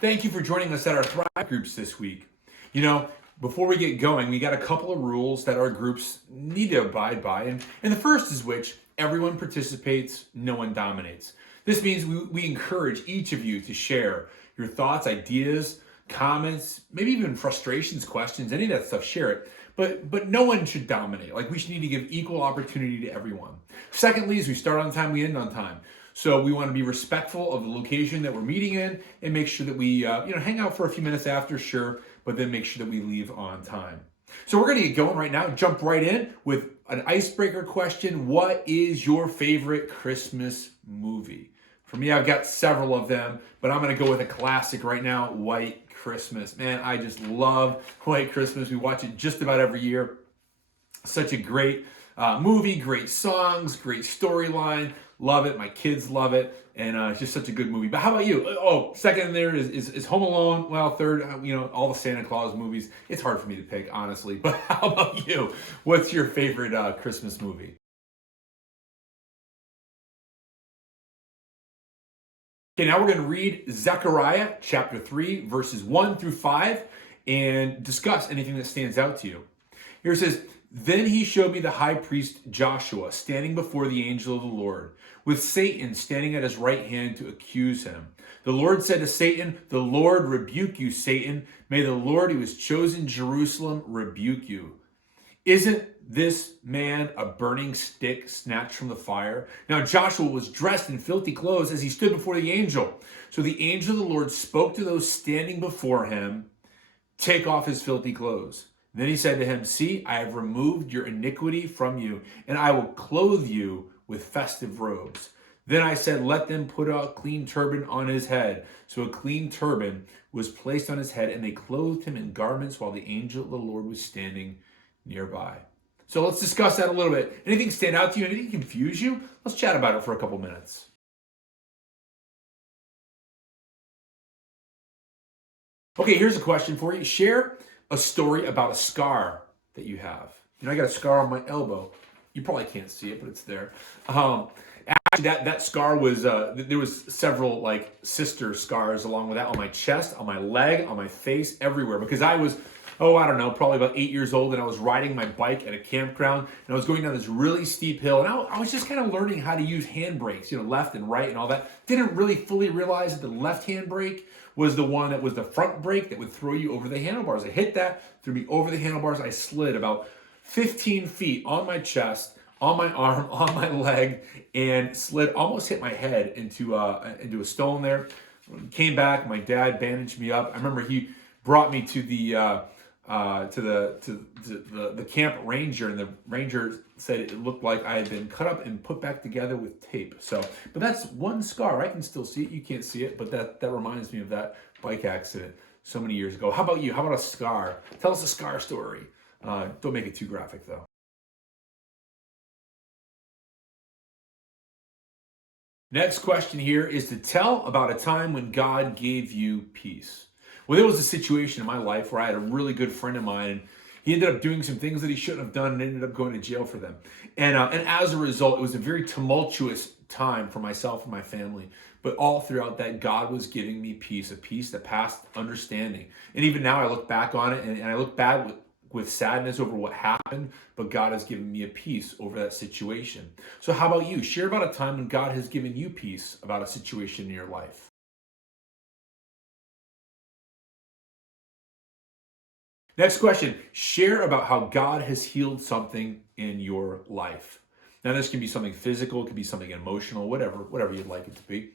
Thank you for joining us at our Thrive Groups this week. You know, before we get going, we got a couple of rules that our groups need to abide by. And the first is which everyone participates, no one dominates. This means we encourage each of you to share your thoughts, ideas, comments, maybe even frustrations, questions, any of that stuff, share it. But no one should dominate. Like, we should need to give equal opportunity to everyone. Secondly, as we start on time, we end on time. So we want to be respectful of the location that we're meeting in and make sure that we hang out for a few minutes after, sure, but then make sure that we leave on time. So we're going to get going right now. Jump right in with an icebreaker question. What is your favorite Christmas movie? For me, I've got several of them, but I'm going to go with a classic right now, White Christmas. Man, I just love White Christmas. We watch it just about every year. Such a great movie, great songs, great storyline. Love it. My kids love it. And it's just such a good movie. But how about you? Oh, second there is Home Alone. Well, third, all the Santa Claus movies. It's hard for me to pick, honestly. But how about you? What's your favorite Christmas movie? Okay, now we're going to read Zechariah chapter 3, verses 1 through 5, and discuss anything that stands out to you. Here it says, "Then he showed me the high priest Joshua standing before the angel of the Lord, with Satan standing at his right hand to accuse him. The Lord said to Satan, 'The Lord rebuke you, Satan. May the Lord who has chosen Jerusalem rebuke you. Isn't this man a burning stick snatched from the fire?' Now Joshua was dressed in filthy clothes as he stood before the angel. So the angel of the Lord spoke to those standing before him, 'Take off his filthy clothes.' Then he said to him, 'See, I have removed your iniquity from you, and I will clothe you with festive robes.' Then I said, 'Let them put a clean turban on his head.' So a clean turban was placed on his head, and they clothed him in garments while the angel of the Lord was standing nearby." So let's discuss that a little bit. Anything stand out to you? Anything confuse you? Let's chat about it for a couple minutes. Okay, here's a question for you. Share a story about a scar that you have. I got a scar on my elbow. You probably can't see it, but it's there. Actually, that scar was there was several like sister scars along with that on my chest, on my leg, on my face, everywhere. Because I was, I don't know, probably about 8 years old, and I was riding my bike at a campground, and I was going down this really steep hill, and I was just kind of learning how to use handbrakes, left and right and all that. Didn't really fully realize that the left hand brake was the one that was the front brake that would throw you over the handlebars. I hit that, threw me over the handlebars. I slid about 15 feet on my chest, on my arm, on my leg, and slid, almost hit my head into a stone there. Came back, my dad bandaged me up. I remember he brought me to the camp ranger, and the ranger said it looked like I had been cut up and put back together with tape. So, but that's one scar. I can still see it. You can't see it, but that reminds me of that bike accident so many years ago. How about you? How about a scar? Tell us a scar story. Don't make it too graphic, though. Next question here is to tell about a time when God gave you peace. Well, there was a situation in my life where I had a really good friend of mine, and he ended up doing some things that he shouldn't have done and ended up going to jail for them. And as a result, it was a very tumultuous time for myself and my family. But all throughout that, God was giving me peace, a peace that passed understanding. And even now, I look back on it, and I look back with sadness over what happened, but God has given me a peace over that situation. So how about you? Share about a time when God has given you peace about a situation in your life. Next question. Share about how God has healed something in your life. Now, this can be something physical, it could be something emotional, whatever you'd like it to be.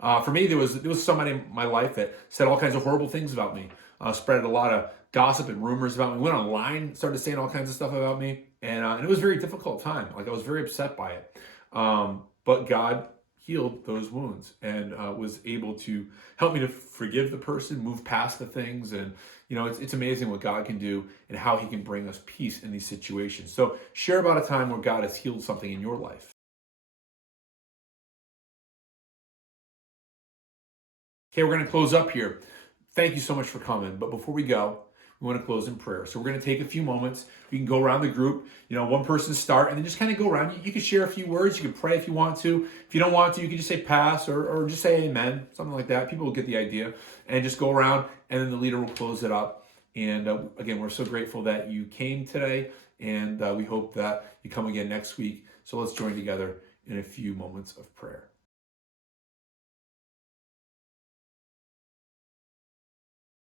For me, there was somebody in my life that said all kinds of horrible things about me, spread a lot of gossip and rumors about me. Went online, started saying all kinds of stuff about me, and it was a very difficult time. Like, I was very upset by it, but God healed those wounds and was able to help me to forgive the person, move past the things, and it's amazing what God can do and how He can bring us peace in these situations. So share about a time where God has healed something in your life. Okay, we're going to close up here. Thank you so much for coming. But before we go, we want to close in prayer. So we're going to take a few moments. We can go around the group, one person start, and then just kind of go around. You can share a few words. You can pray if you want to. If you don't want to, you can just say pass or just say amen, something like that. People will get the idea. And just go around, and then the leader will close it up. And again, we're so grateful that you came today, and we hope that you come again next week. So let's join together in a few moments of prayer.